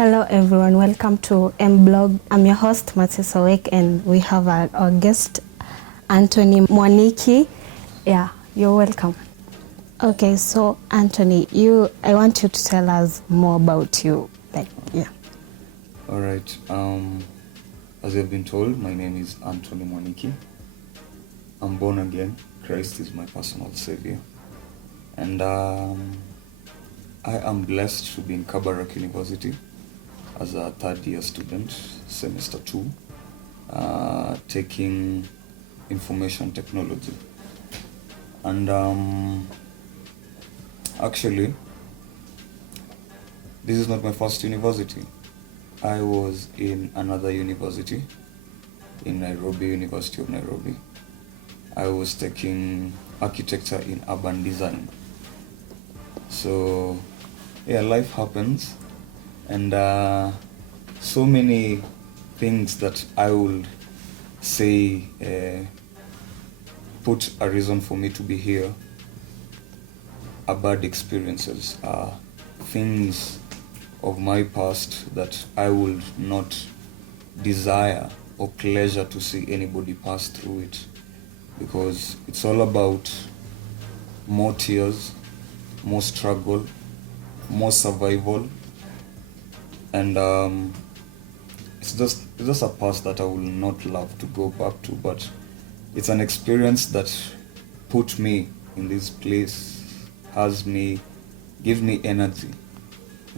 Hello everyone, welcome to M-Blog. I'm your host, Sowek, and we have our guest, Antony Mwaniki. Yeah, you're welcome. Okay, so Antony, I want you to tell us more about you. All right. As you've been told, my name is Antony Mwaniki. I'm born again. Christ is my personal savior. And I am blessed to be in Kabarak University as a third-year student, semester 2, taking information technology. And actually, this is not my first university. I was in another university, in Nairobi, University of Nairobi. I was taking architecture in urban design. So, yeah, life happens, and so many things that I would say put a reason for me to be here are bad experiences, things of my past that I would not desire or pleasure to see anybody pass through it, because it's all about more tears, more struggle, more survival, and it's just a past that I will not love to go back to, but it's an experience that put me in this place, gives me energy,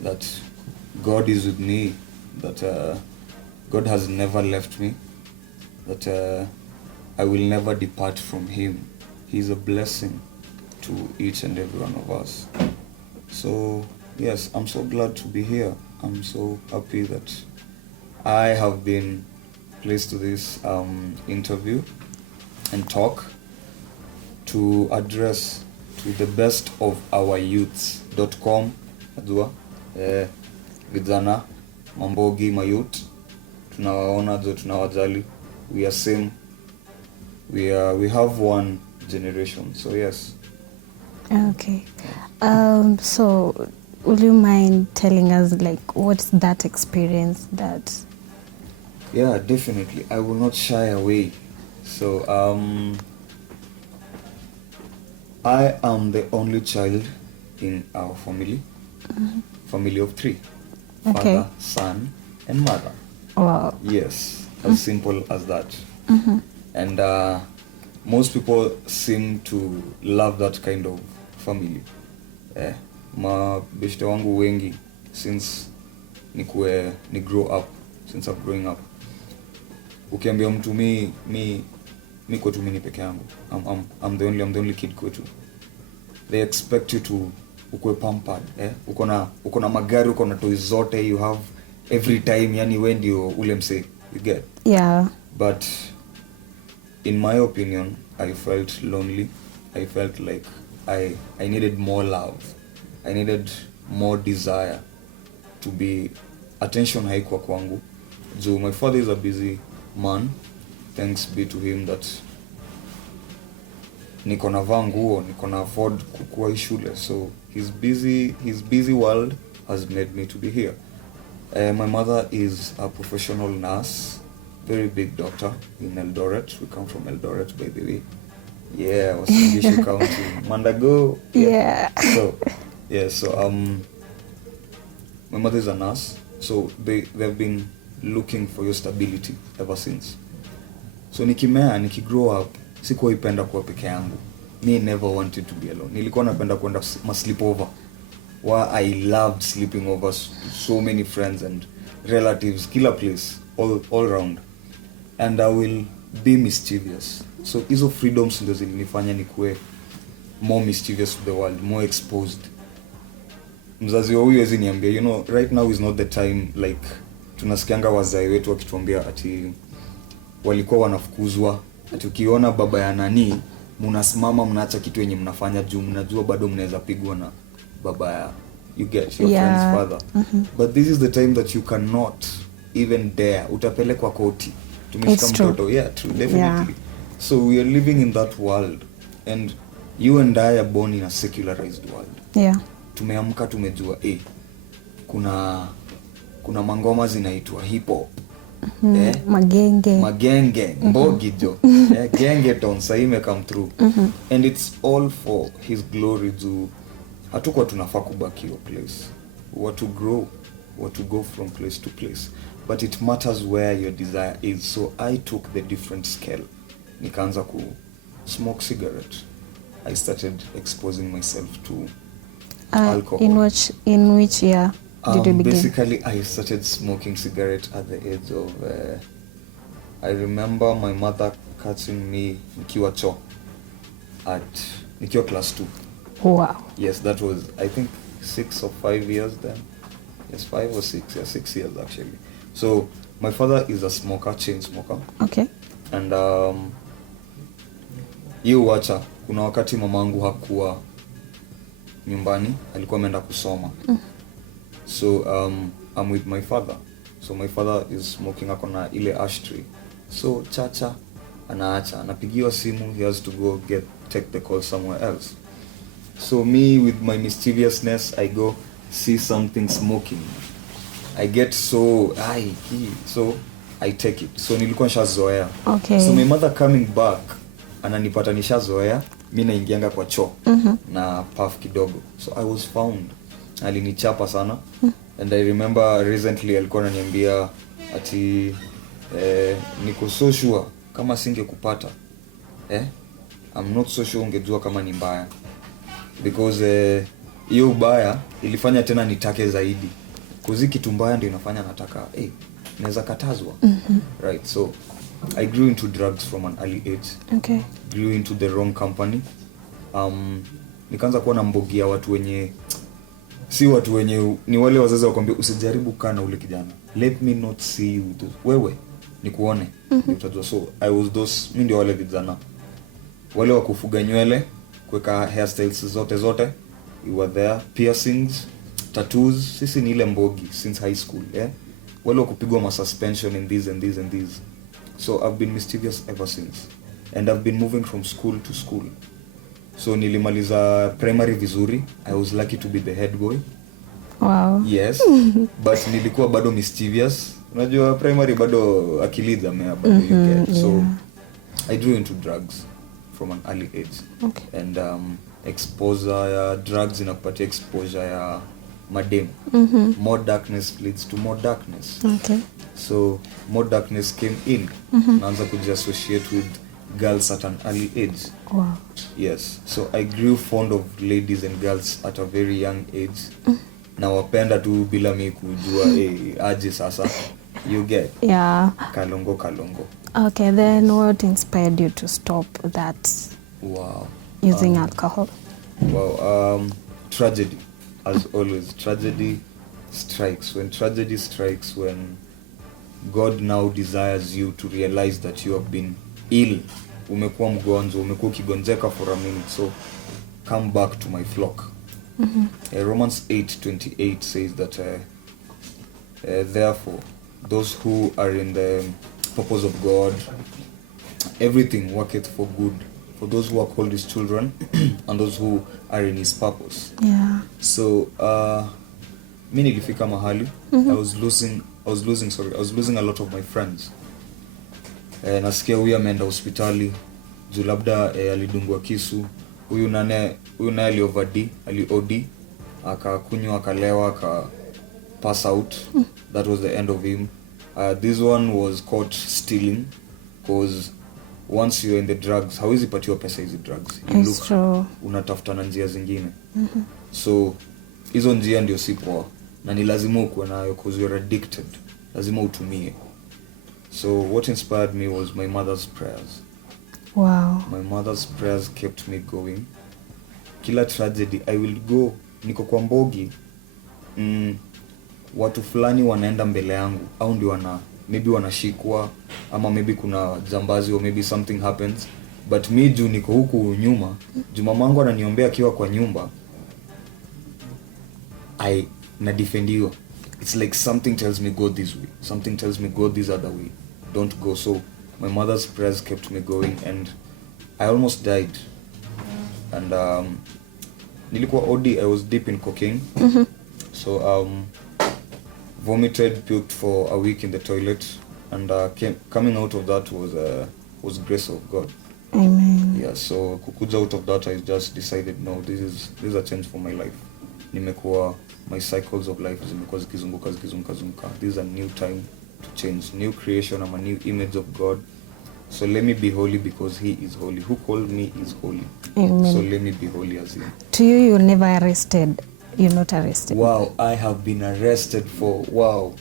that God is with me, that God has never left me, that I will never depart from Him. He's a blessing to each and every one of us. So yes, I'm so glad to be here. I'm so happy that I have been placed to this interview and talk to address to the best of our youths.com. Vijana, mambogi, mayouth, tunawaona, tunawajali. We are same. We have one generation. So yes. Okay. So would you mind telling us what's that experience that? Yeah, definitely. I will not shy away. So I am the only child in our family. Mm-hmm. Family of 3. Okay. Father, son, and mother. Wow. Yes, as simple as that. Mm-hmm. And most people seem to love that kind of family. Mabeshte wangu wengi since ni grow up, since I'm growing up. Ukiambia mtu mi kwetu mimi peke yangu. I'm the only kid kwetu. They expect you to ukwe pampered, uko na magari, uko na toys zote, you have every time, yani wewe ndio ule mse, you get. Yeah. But in my opinion, I felt lonely. I felt like I needed more love. I needed more desire to be attention haikuwa kwangu. So my father is a busy man. Thanks be to him that niko na vaa nguo, niko na afford kukua shule. So his busy world has made me to be here. My mother is a professional nurse, very big doctor in Eldoret. We come from Eldoret, by the way. Yeah, Wasingishu County, Mandago. Yeah. So my mother is a nurse. So they've been looking for your stability ever since. So grow up, sikuwa ipenda kuwa peke yangu. Me never wanted to be alone. Nilikuwa napenda kwenda sleepover. Where I loved sleeping over so many friends and relatives, kila place, all around. And I will be mischievous. So hizo freedoms ndio zilinifanya nikuwe more mischievous to the world, more exposed. Mzazi huyu hawezi niambia, right now is not the time, like tunasikianga wazai wetu wakituambia ati walikuwa wanafukuzwa, ati ukiona baba ya nani mnasimama mnaacha kitu yenye mnafanya juu mnajua bado mnaweza pigwa na baba ya you get your friend's father. Mm-hmm. But this is the time that you cannot even dare, utapelekwa koti, tumeshika mtoto. Yeah, true, definitely. Yeah. So we are living in that world, and you and I are born in a secularized world. Yeah. Tumeamka tumejua kuna kuna mangoma zinaitwa hip hop. Magenge mbogi jo. Genge ton saime come through. And it's all for his glory. To hatuko tunafaa kubaki your place. What to grow, what to go from place to place. But it matters where your desire is. So I took the different scale. Nikaanza ku smoke cigarette. I started exposing myself to alcohol. In which year did you begin? Basically, I started smoking cigarette at the age of I remember my mother catching me nikiwa choo nikiwa class 2. Wow. Yes, that was, I think, 6 or 5 years then. Yes, 5 or 6. Yeah, 6 years actually. So my father is a smoker, chain smoker. Okay. And hiyo wacha, kuna wakati mamangu hakuwa nyumbani, alikuwa ameenda kusoma. So I'm with my father. So my father is smoking akona ile ashtray. So chacha anaacha, anapigiwa simu, he has to go take the call somewhere else. So me with my mischievousness, I go see something smoking. I get so I take it. So nilikuwa nishazoea. Okay. So my mother coming back ananipata nishazoea, mimi naingianga kwa choo na puff kidogo. So I was found. Alinichapa sana. And I remember recently alikuwa ananiambia ati niko so sure kama singekupata. I'm not so sure ungejua kama ni mbaya. Because hiyo ubaya ilifanya tena nitake zaidi. Kuzi kitu mbaya ndio inafanya nataka naweza katazwa. Right, so I grew into drugs from an early age. Okay. Grew into the wrong company. Nikaanza kuwa na mbogi ya watu wenye si watu wenye ni wale wazazi wakwambia usijaribu kana ule kijana. Let me not see you. Wewe nikuone. Utajua. So I was those, mimi ndio wale vijana. Wale wa kufuga nywele, kuweka hairstyles zote. You were there. Piercings, tattoos. Sisi ni ile mbogi since high school, wale wa kupigwa ma suspension in this and this and this. So I've been mischievous ever since. And I've been moving from school to school. So nilimaliza primary vizuri. I was lucky to be the head boy. Wow. Yes. But nilikuwa bado mischievous. Unajua primary bado akili zamea bado you get. So I drew into drugs from an early age. Okay. And exposure ya drugs inakupatia exposure ya madem. More darkness leads to more darkness. Okay. So more darkness came in. Naanza kujiassociate with girls at an early age. Wow. Yes. So I grew fond of ladies and girls at a very young age. Na wapenda tu bila mi kujua aje sasa. You get. Yeah. Kalongo. Okay, then what inspired you to stop that? Wow. Using alcohol? Wow. Tragedy. As always, tragedy strikes. When tragedy strikes, when God now desires you to realize that you have been ill, umekuwa mgonjwa, umekuwa ukigonjeka for a minute, so come back to my flock. Romans 8:28 says that therefore those who are in the purpose of God, everything worketh for good for those who are called his children and those who are in his purpose. Yeah. So mimi nilifika mahali I was losing a lot of my friends. Nasikia huyu ameenda hospitali juu labda alidungwa kisu, huyu naye ali OD, akakunywa, akalewa, aka pass out. That was the end of him. This one was caught stealing, because once you're in the drugs, hawezi patiwa pesa hizi drugs. You look, unatafuta na njia zingine. So hizo njia ndio si poa na ni lazima ukuwe nayo, because you're addicted. Lazima utumie. So what inspired me was my mother's prayers. Wow. My mother's prayers kept me going. Kila tragedy I will go, niko kwa mbogi, watu fulani wanaenda mbele yangu au ndio maybe wanashikwa, ama maybe kuna jambazi, or maybe something happens, but me juu niko huku nyuma, juu mamangu ananiombea akiwa kwa nyumba, na defendiwa. It's like something tells me go this way, something tells me go this other way, don't go. So my mother's prayers kept me going, and I almost died. And nilikuwa OD, I was deep in cocaine. So vomited, puked for a week in the toilet, and coming out of that was grace of God. Amen. Yeah, so kukuja out of that, I just decided, no, this is a change for my life. Nimekuwa, my cycles of life zimekuwa zikizunguka. This is a new time to change, new creation. I'm a new image of God. So let me be holy because he is holy. Who called me is holy. Amen. So let me be holy as him. To you, you're never arrested. You're not arrested. Wow, I have been arrested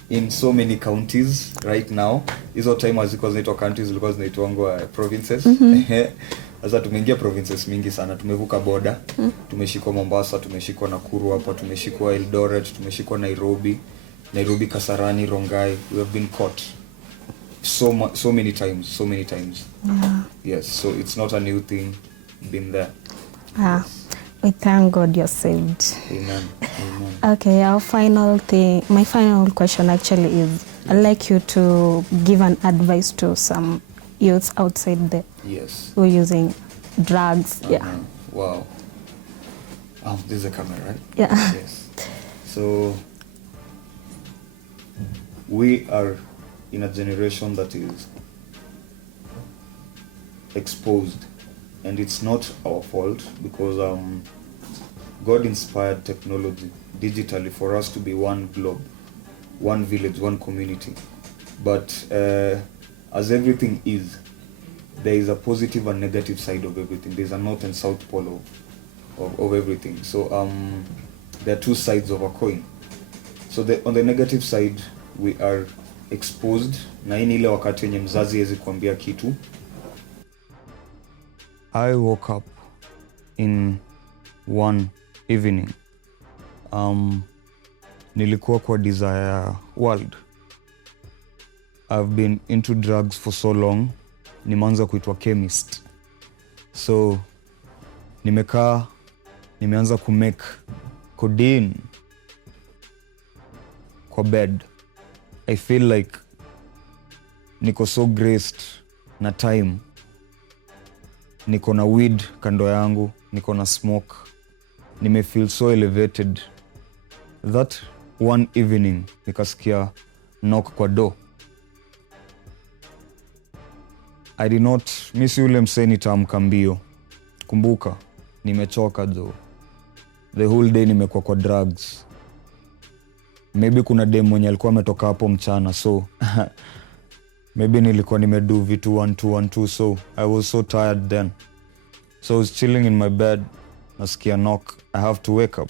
in so many counties right now. Hizo time hazikuwa zinaitwa counties, zilikuwa zinaitwa provinces. Sasa tumeingia provinces mingi sana. Tumevuka border. Tumeshikwa Mombasa, tumeshikwa Nakuru hapa, tumeshikwa Eldoret, tumeshikwa Nairobi, Kasarani, Rongai. We have been caught so many times. Yeah. Yes, so it's not a new thing. Been there. Yes. We thank God you're saved. Amen. Okay, my final question actually is, I'd like you to give an advice to some youths outside there. Yes. Who are using drugs. Yeah. Wow. This is a camera, right? Yeah. Yes. So we are in a generation that is exposed, and it's not our fault because God inspired technology digitally for us to be one globe, one village, one community. But as everything is, there is a positive and negative side of everything. There's a north and south pole of everything. So there are two sides of a coin. So on the negative side, we are exposed. Na hii ni ile wakati wenye mzazi hawezi kuambia kitu. I woke up in one evening. Nilikuwa kwa desire world. I've been into drugs for so long. Nimeanza kuitwa chemist. So nimeanza kumake codeine kwa bed. I feel like niko so graced na time. Niko na weed kando yangu, niko na smoke. Feel so elevated. That one evening nikasikia knock kwa door. I did not miss yule msee nitaamka mbio. Kumbuka, nimechoka jo. The whole day nimekuwa kwa drugs. Maybe kuna dem mwenye alikuwa ametoka hapo mchana, so maybe nilikuwa nimedo vitu 1 2 so I was so tired then. So I was chilling in my bed, nasikia knock. I have to wake up.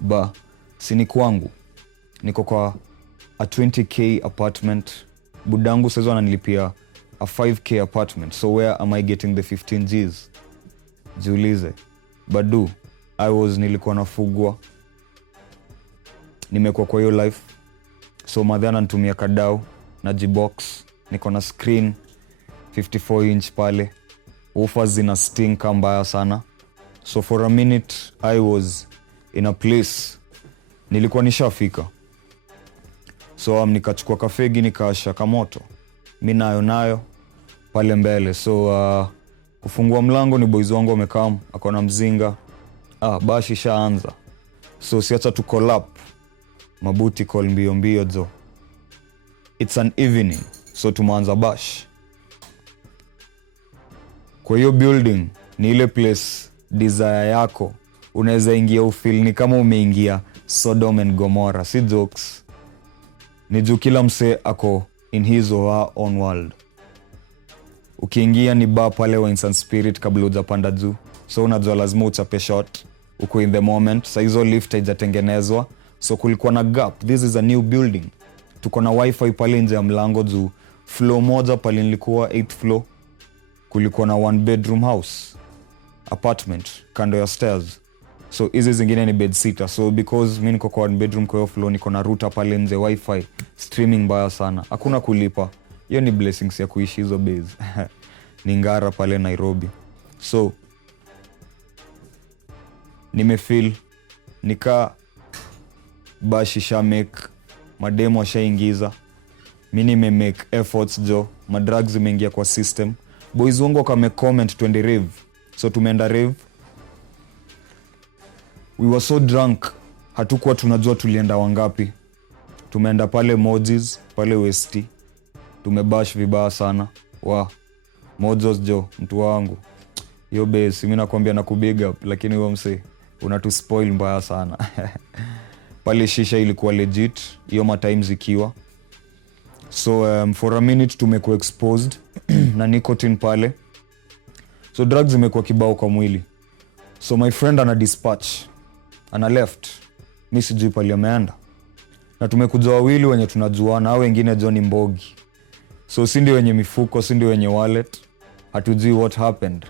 Ba, sini kwangu. Niko kwa a 20k apartment. Budangu sasa ananilipia a 5k apartment. So where am I getting the 15 Gs? Jiulize. Badu, nilikuwa nafugwa. Nimekuwa kwa hiyo life. So madhana nitumia kadao na G-box. Niko na screen 54 inch pale. Offers zina sting mbaya sana. So for a minute I was in a place nilikuwa nishafika. So nikachukua kafegi nikawasha kamoto. Mimi nayo pale mbele. So kufungua mlango ni boys wangu wamekam, akona mzinga. Bashi shaanza. So siacha tu call up. Mabuti call mbio zo. It's an evening. So tumeanza bash. Kwa hiyo building ni ile place desire yako unaweza ingia ufeel ni kama umeingia Sodom and Gomorrah. Si jokes. Ni juu kila mse ako in his or her own world. Ukiingia ni bar pale Wines and Spirit kabla hujapanda juu. So unajua lazima uchape shot. Uko in the moment. Sa hizo lift haijatengenezwa. So kulikuwa na gap. This is a new building. Tuko na wifi pale nje ya mlango juu. Floor moja pale nilikuwa 8th floor. Kulikuwa na 1 bedroom house. Apartment. Kando ya stairs. So hizi zingine ni bed sitter. So because mimi niko kwa 1 bedroom kwa hiyo floor niko na router pale nje, wifi, streaming baya sana. Hakuna kulipa. Hiyo ni blessings ya kuishi hizo base. Ni ngara pale Nairobi. So nimefeel nika bashi sha make mademo shaingiza. Mimi make efforts jo. Madrugs zimeingia kwa system. Boys wangu waka comment twende rave. So tumeenda rave. We were so drunk. Hatukuwa tunajua tulienda wangapi. Tumeenda pale Mojis, pale Westi. Tumebash vibaya sana. Mojos jo, mtu wangu. Yo base, mimi nakwambia na kubig up, lakini wewe mse unatu spoil mbaya sana. Pale shisha ilikuwa legit, hiyo ma times ikiwa. So for a minute tumekuwa exposed na nicotine pale. So drugs zimekuwa kibao kwa mwili. So my friend ana dispatch, ana left. Mimi sijui pale ameenda. Na tumekuja wawili wenye tunajuana, hao wengine Johnny Mbogi. So si ndio wenye mifuko, si ndio wenye wallet. Hatujui what happened.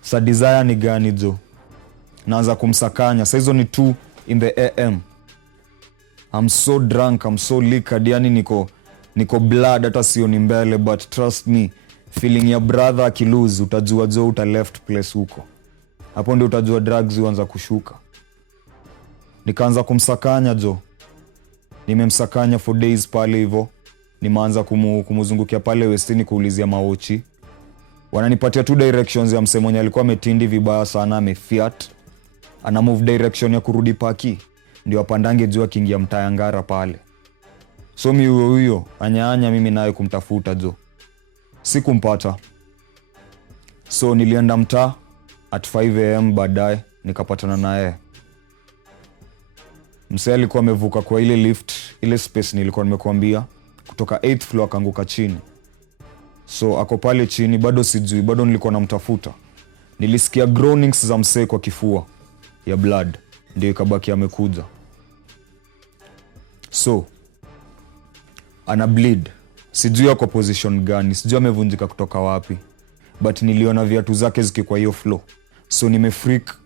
Sa desire ni gani jo? Naanza kumsakanya. Sasa hizo ni 2 in the AM. I'm so drunk, I'm so liquored, yani niko blood hata sioni mbele, but trust me, feeling ya brother akilose utajua jo uta left place huko. Hapo ndio utajua drugs huanza kushuka. Nikaanza kumsakanya jo. Nimemsakanya for days pale hivyo. Nimeanza kumuzungukia pale Westini kuulizia maochi. Wananipatia 2 directions ya msemo mwenye alikuwa ametindi vibaya sana, amefiat. Ana move direction ya kurudi paki. Ndio apandange jua kingia mtaa Ngara pale. So mi huyo anyanya mimi naye kumtafuta jo. Sikumpata. So nilienda mtaa at 5 AM baadaye nikapatana naye. Msee alikuwa amevuka kwa ile lift, ile space nilikuwa nimekuambia, kutoka 8th floor akaanguka chini. So ako pale chini, bado sijui, bado nilikuwa namtafuta. Nilisikia groanings za msee kwa kifua ya blood, ndio ikabaki amekuja. So ana bleed. Sijui ako position gani, sijui amevunjika kutoka wapi, but niliona viatu zake zikikuwa hiyo floor. So nimefreak,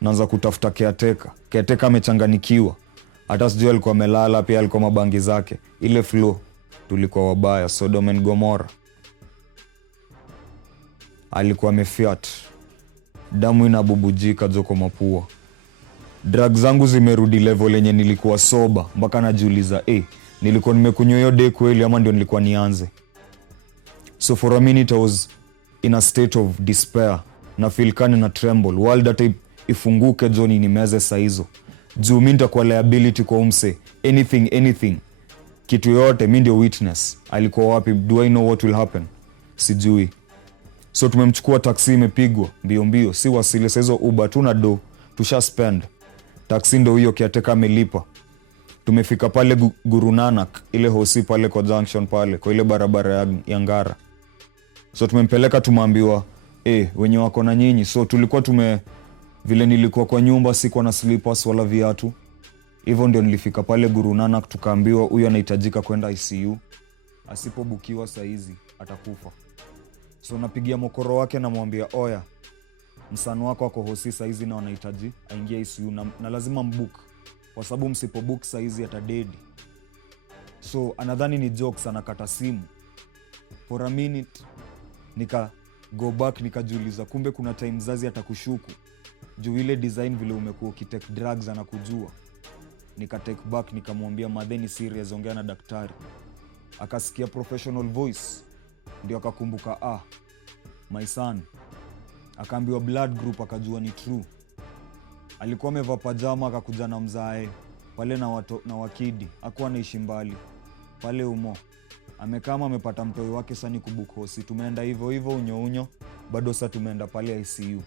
naanza kutafuta caretaker. Caretaker amechanganikiwa. Hata sijui alikuwa amelala, pia alikuwa mabangi zake. Ile floor tulikuwa wabaya, Sodom and Gomorrah. Alikuwa amefiat. Damu inabubujika joko mapua. Drugs zangu zimerudi level yenye nilikuwa soba, mpaka najiuliza nilikuwa nimekunywa hiyo day kweli ama ndio nilikuwa nianze. So for a minute I was in a state of despair. Na feel kani na tremble. World data ifunguke Johnny nimeze saa hizo. Juu mimi nitakuwa liability kwa umse. Anything. Kitu yote mimi ndio witness. Alikuwa wapi? Do I know what will happen? Sijui. So tumemchukua taxi imepigwa mbio. Si wasile saa hizo Uber tuna do. Tusha spend. Taxi ndio hiyo kiateka amelipa. Tumefika pale Guru Nanak, ile hosi pale kwa junction pale, kwa ile barabara ya Ngara. So tumempeleka, tumeambiwa wenye wako na nyinyi. So tulikuwa vile nilikuwa kwa nyumba, sikuwa na slippers wala viatu. Hivyo ndio nilifika pale Guru Nanak, tukaambiwa huyu anahitajika kwenda ICU. Asipobukiwa saa hizi atakufa. So napigia mokoro wake na mwambia oya, msano wako ako hosi saa hizi na wanahitaji aingie ICU na lazima mbook. Kwa sababu msipobook saa hizi atadedi. So anadhani ni jokes, anakata simu. For a minute nika go back, nikajiuliza kumbe kuna time zazi atakushuku. Juu ile design vile umekuwa ukitake drugs anakujua. Nika take back, nikamwambia madheni serious, ongea na daktari. Akasikia professional voice, ndio akakumbuka my son. Akaambiwa blood group, akajua ni true. Alikuwa amevaa pajama, akakuja na mzae pale na wakidi. Hakuwa anaishi mbali pale umo. Amekama amepata mtoi wake sani kubook hosi. Tumeenda hivyo unyo bado sasa tumeenda pale ICU.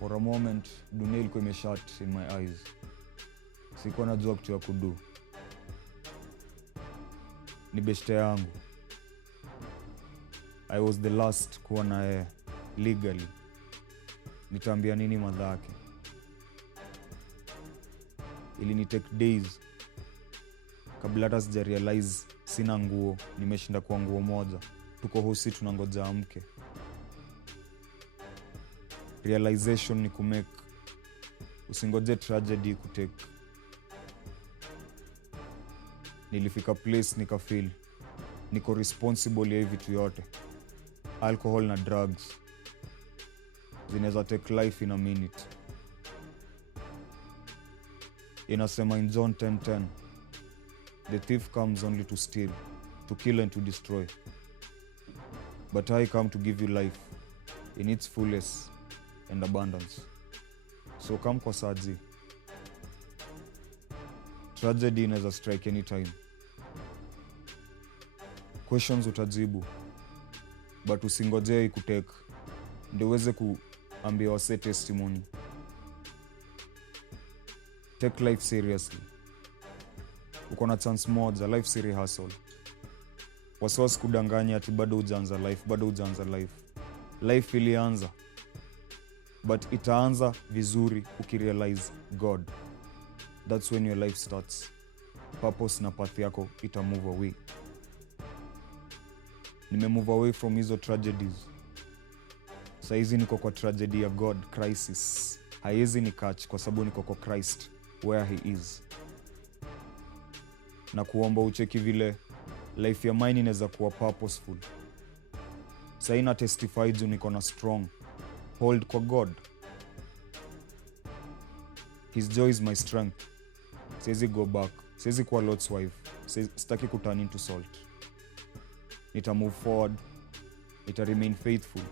For a moment dunia ilikuwa imeshut in my eyes. Sikuwa najua kitu ya kudu. Ni beshte yangu. I was the last kuwa naye legally. Nitaambia nini madhake? Ili ni take days kabla hata sija realize sina nguo. Nimeshinda kwa nguo moja. Tuko hosi tunangoja amke. Realization ni kumake. Usingoje tragedy kutake. Nilifika place nikafeel niko responsible ya vitu yote. Alcohol na drugs zinaweza take life in a minute. Inasema in John 10:10, the thief comes only to steal, to kill and to destroy. But I come to give you life in its fullness and abundance. So come kwa saji. Tragedy inaweza strike anytime. Questions utajibu, but usingojee ikutake ndio uweze kuambia wase testimony. Take life seriously. Uko na chance moja, life si rehearsal. Wasiwasi kudanganya ati bado hujaanza life. Life ilianza, but itaanza vizuri ukirealize God. That's when your life starts. Purpose na path yako ita move away. Move away from hizo tragedies. Saizi niko kwa tragedy ya God, crisis. Haiwezi ni catch kwa sababu niko kwa Christ, where he is. Na kuomba ucheki vile life ya mine inaweza kuwa purposeful. Sasa ina testify juu niko na strong hold kwa God. His joy is my strength. Siwezi go back. Siwezi kuwa Lot's wife. Sitaki kuturn into salt. Nita move forward. Nita remain faithful.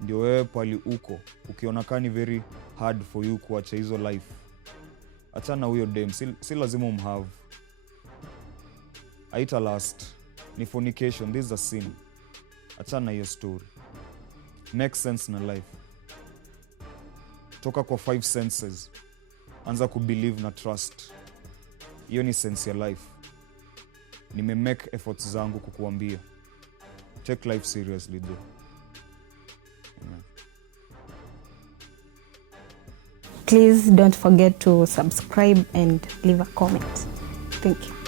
Ndio wewe pali uko ukiona kani very hard for you kuacha hizo life. Achana huyo dem, si lazima umhave. Haita last. Ni fornication, this is a sin. Achana hiyo story. Make sense na life. Toka kwa 5 senses. Anza kubelieve na trust. Hiyo ni sense ya life. Make efforts zangu kukuambia. Take life seriously though. Amen. Please don't forget to subscribe and leave a comment. Thank you.